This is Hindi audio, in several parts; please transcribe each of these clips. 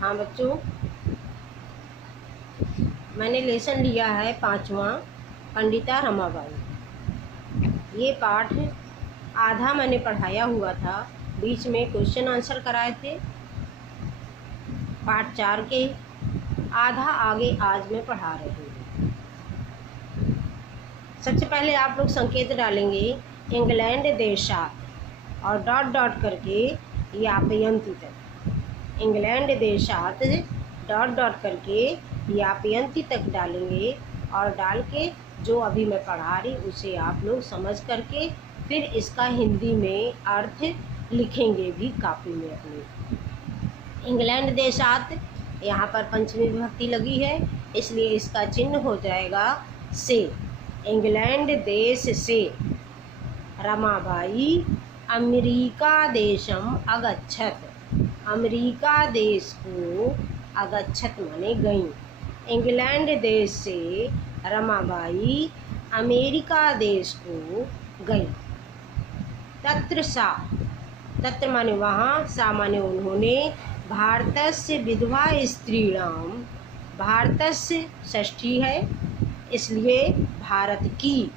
हाँ बच्चों, मैंने लेसन लिया है 5वां पंडिता रमाबाई। ये पाठ आधा मैंने पढ़ाया हुआ था, बीच में क्वेश्चन आंसर कराए थे पाठ 4 के, आधा आगे आज मैं पढ़ा रही हूँ। सबसे पहले आप लोग संकेत डालेंगे इंग्लैंड देशात और डॉट डॉट करके यापयंती तक। इंग्लैंड देशात डॉट डॉट करके यापयंती तक डालेंगे और डाल के जो अभी मैं पढ़ा रही उसे आप लोग समझ करके फिर इसका हिंदी में अर्थ लिखेंगे भी कापी में अपने। इंग्लैंड देशात, यहाँ पर पंचमी विभक्ति लगी है इसलिए इसका चिन्ह हो जाएगा से। इंग्लैंड देश से रमाबाई अमेरिका देशम अगच्छत। अमेरिका देश को अगच्छत माने गई। इंग्लैंड देश से रमाबाई अमेरिका देश को गई। तत्र सा, तत्र माने वहाँ, सा माने उन्होंने, भारतस्य विधवा स्त्रीणाम, भारतस्य षष्ठी है इसलिए भारत की,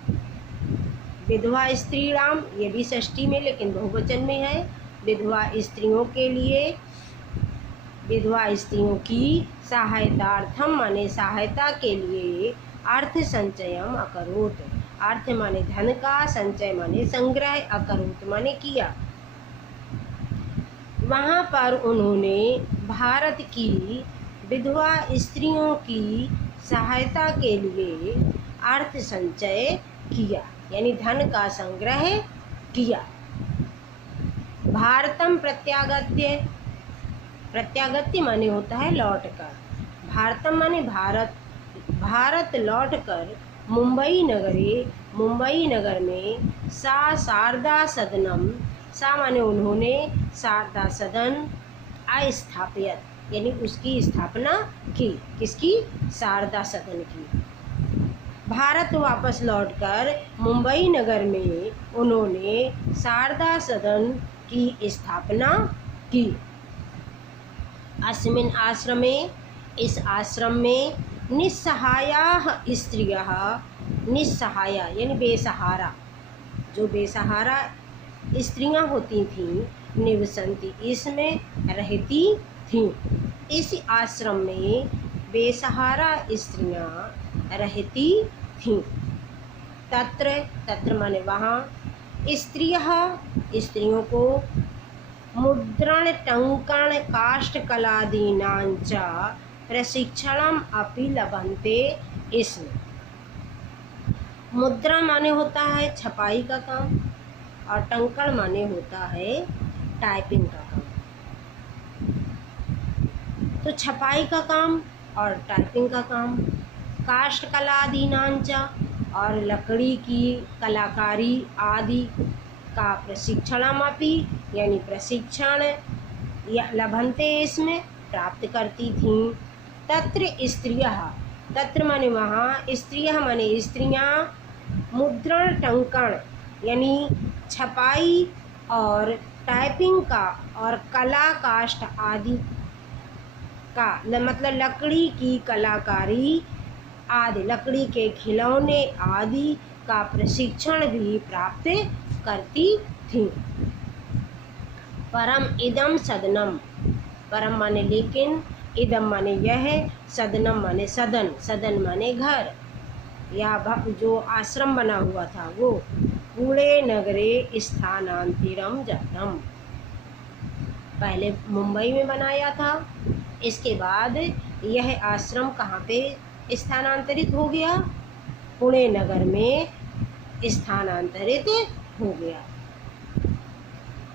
विधवा स्त्रीणाम ये भी षष्ठी में लेकिन बहुवचन में है, विधवा स्त्रियों के लिए, विधवा स्त्रियों की सहायतार्थम माने सहायता के लिए, अर्थ संचयम अकरोत, अर्थ माने धन का, संचय माने संग्रह, अकरोत माने किया। वहाँ पर उन्होंने भारत की विधवा स्त्रियों की सहायता के लिए अर्थ संचय किया यानी धन का संग्रह किया। भारतम प्रत्यागत्य, प्रत्यागत्य माने होता है लौट कर, भारतम माने भारत, भारत लौट कर मुंबई नगरे, मुंबई नगर में, सा शारदा सदनम, सा माने उन्होंने, शारदा सदन अस्थापित यानी उसकी स्थापना की, किसकी, शारदा सदन की। भारत वापस लौटकर मुंबई नगर में उन्होंने शारदा सदन की स्थापना की। अस्मिन् आश्रमे, इस आश्रम में, निस्सहायाः स्त्रियः, निस्सहाया यानी बेसहारा, जो बेसहारा स्त्रियां होती थीं, निवसंती इसमें रहती थीं। इस आश्रम में बेसहारा स्त्रियां रहती थीं। तत्र, तत्र माने वहाँ, स्त्रियः स्त्रियों को, मुद्रण टंकण काष्ठकलादीनांच प्रशिक्षणम अपि लभन्ते इसमें। मुद्रा माने होता है छपाई का काम और टंकण माने होता है टाइपिंग का काम। तो छपाई का काम और टाइपिंग का काम, काष्ठकलादीनांच और लकड़ी की कलाकारी आदि का प्रशिक्षणमपि यानी प्रशिक्षण या लभन्ते इसमें प्राप्त करती थीं। तत्र स्त्रियः, तत्र माने वहाँ, स्त्रियः माने स्त्रियाँ, मुद्रण टंकण यानी छपाई और टाइपिंग का और कला काष्ठ आदि का मतलब लकड़ी की कलाकारी आदि, लकड़ी के खिलौने आदि का प्रशिक्षण भी प्राप्त करती थी। परम इदम सदनम, परम माने लेकिन, इदम माने यह, सदनम माने सदन, सदन माने घर या जो आश्रम बना हुआ था वो, पुणे नगरे स्थानांतरम जातम, पहले मुंबई में बनाया था, इसके बाद यह आश्रम कहाँ पे स्थानांतरित हो गया, पुणे नगर में स्थानांतरित हो गया।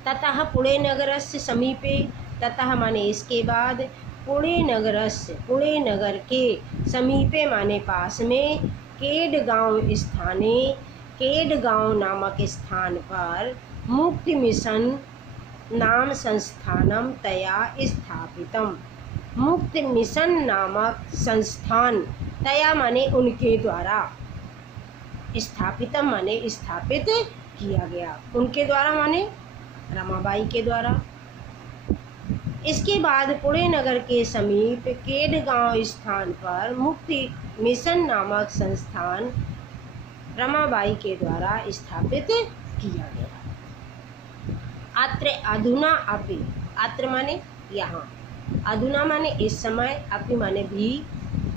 ततः पुणे नगरस्य समीपे, ततः माने इसके बाद, पुणे नगरस्य पुणे नगर के, समीपे माने पास में, केडगांव स्थाने, केडगांव नामक स्थान पर, मुक्ति मिशन नाम संस्थानम तया स्थापितम, मुक्त मिशन नामक संस्थान, तया माने उनके द्वारा, स्थापितम माने स्थापित किया गया, उनके द्वारा माने रमाबाई के द्वारा इसके बाद पुणे नगर के समीप केडगांव स्थान पर मुक्ति मिशन नामक संस्थान रमाबाई के द्वारा स्थापित किया गया। अत्र अधुना अपि, अत्र माने यहाँ, अधुना माने इस समय, अपि माने भी,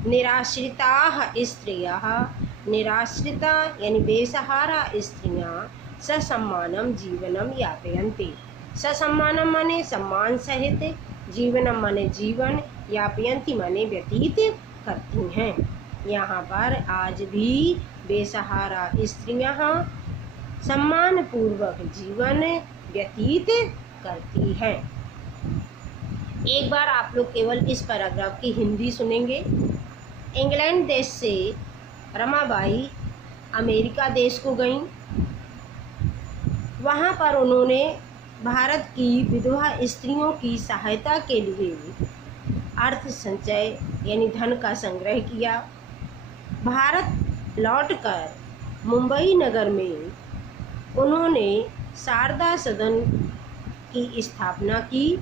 निराश्रिताः स्त्रियः, निराश्रिता यानी बेसहारा स्त्रियाँ ससम्मानं जीवनं यापयन्ति। ससम्मानं माने सम्मान सहित, जीवनम माने जीवन, यापयन्ति माने व्यतीत करती हैं। यहाँ पर आज भी बेसहारा स्त्रियाँ सम्मानपूर्वक जीवन व्यतीत करती हैं। एक बार आप लोग केवल इस पैराग्राफ की हिंदी सुनेंगे। इंग्लैंड देश से रमाबाई अमेरिका देश को गईं। वहाँ पर उन्होंने भारत की विधवा स्त्रियों की सहायता के लिए अर्थ संचय यानी धन का संग्रह किया। भारत लौटकर मुंबई नगर में उन्होंने शारदा सदन की स्थापना की।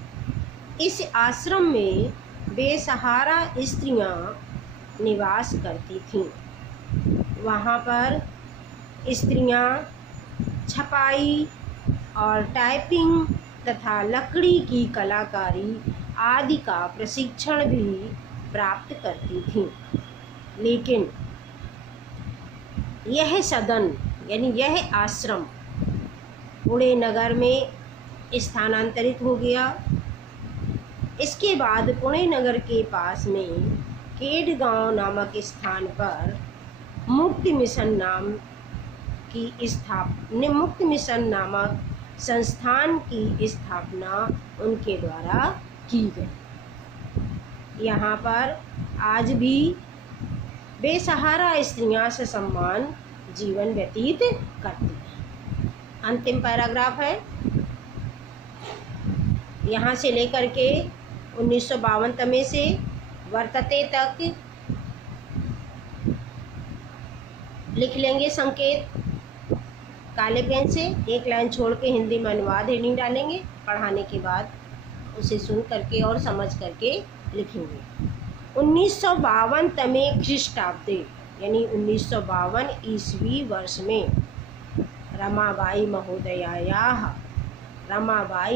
इस आश्रम में बेसहारा स्त्रियां निवास करती थीं। वहाँ पर स्त्रियां छपाई और टाइपिंग तथा लकड़ी की कलाकारी आदि का प्रशिक्षण भी प्राप्त करती थीं। लेकिन यह सदन यानी यह आश्रम पुणे नगर में स्थानांतरित हो गया। इसके बाद पुणे नगर के पास में केडगांव नामक स्थान पर मुक्ति मिशन नामक संस्थान की स्थापना उनके द्वारा की गई। यहाँ पर आज भी बेसहारा स्त्रियां ससम्मान जीवन व्यतीत करती हैं। अंतिम पैराग्राफ है, यहाँ से लेकर के 1952 से वर्तते तक लिख लेंगे संकेत काले पेन से। एक लाइन छोड़ के हिंदी में अनुवाद हेडिंग डालेंगे। पढ़ाने के बाद उसे सुन करके और समझ करके लिखेंगे। 1952 तमे ख्रीष्टाब्दे यानी 1952 ईस्वी वर्ष में रमाबाई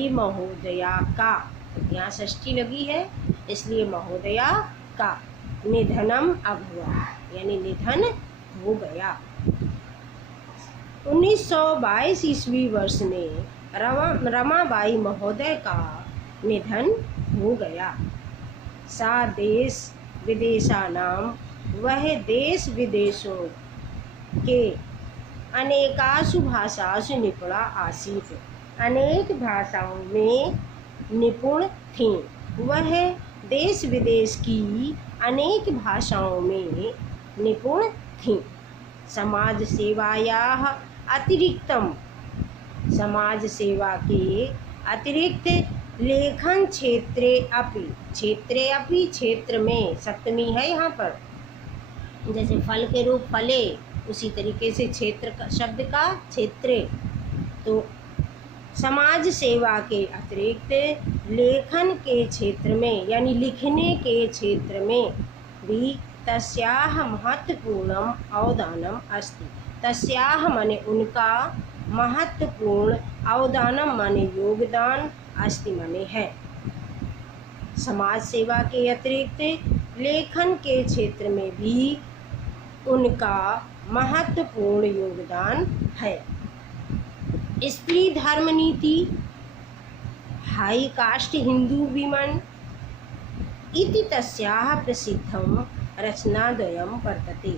महोदया का, यहाँ षष्ठी लगी है इसलिए महोदया का निधनम अभवत् यानी निधन हो गया। 1922 ईस्वी वर्ष में रमाबाई महोदय का निधन हो गया। सा देश विदेशानाम, वह देश विदेशों के अनेकासु भाषासु निपुणा आसीत्, अनेक भाषाओं में निपुण थीं। वह देश विदेश की अनेक भाषाओं में निपुण थीं। समाज सेवायाः अतिरिक्तम, समाज सेवा के अतिरिक्त लेखन क्षेत्र में सप्तमी है यहाँ पर, जैसे फल के रूप फले उसी तरीके से क्षेत्र का शब्द का क्षेत्रे। तो समाज सेवा के अतिरिक्त लेखन के क्षेत्र में यानी लिखने के क्षेत्र में भी तस्याः महत्वपूर्णम अवदानम अस्ति। तस्याः माने उनका, महत्वपूर्ण, अवदानम माने योगदान, अस्ति माने है। समाज सेवा के अतिरिक्त लेखन के क्षेत्र में भी उनका महत्वपूर्ण योगदान है। स्त्री धर्म नीति, हाई कास्ट हिंदू विमन इति तस्याः प्रसिद्धम रचनाद्वयं वर्तते।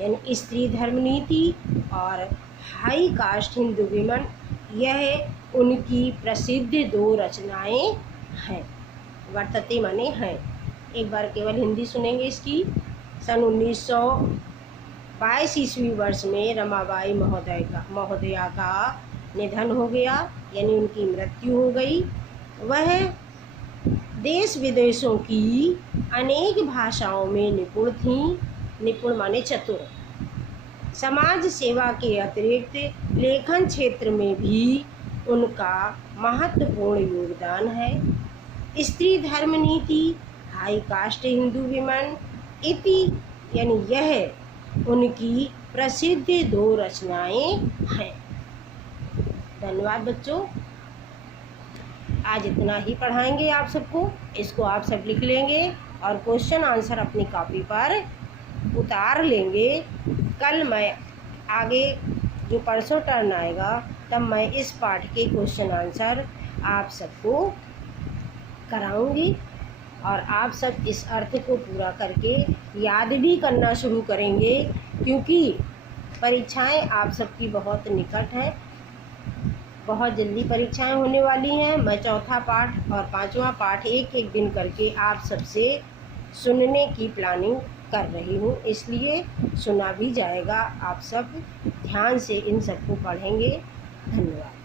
यानी स्त्री धर्म नीति और हाई कास्ट हिंदू विमन, यह उनकी प्रसिद्ध 2 रचनाएं हैं। वर्तते माने हैं। एक बार केवल हिंदी सुनेंगे इसकी। सन 1922 ईस्वी वर्ष में रमाबाई महोदया का निधन हो गया यानी उनकी मृत्यु हो गई। वह देश विदेशों की अनेक भाषाओं में निपुण थीं। निपुण माने चतुर। समाज सेवा के अतिरिक्त लेखन क्षेत्र में भी उनका महत्वपूर्ण योगदान है। स्त्री धर्म नीति, हाई कास्ट हिंदू विमन इति, यानी यह उनकी प्रसिद्ध 2 रचनाएं हैं। धन्यवाद बच्चों, आज इतना ही पढ़ाएंगे आप सबको। इसको आप सब लिख लेंगे और क्वेश्चन आंसर अपनी कॉपी पर उतार लेंगे। कल मैं आगे जो परसों टर्न आएगा तब मैं इस पाठ के क्वेश्चन आंसर आप सबको कराऊंगी और आप सब इस अर्थ को पूरा करके याद भी करना शुरू करेंगे, क्योंकि परीक्षाएं आप सबकी बहुत निकट हैं। बहुत जल्दी परीक्षाएं होने वाली हैं। मैं चौथा पाठ और 5वां पाठ एक एक दिन करके आप सबसे सुनने की प्लानिंग कर रही हूँ, इसलिए सुना भी जाएगा। आप सब ध्यान से इन सबको पढ़ेंगे। धन्यवाद।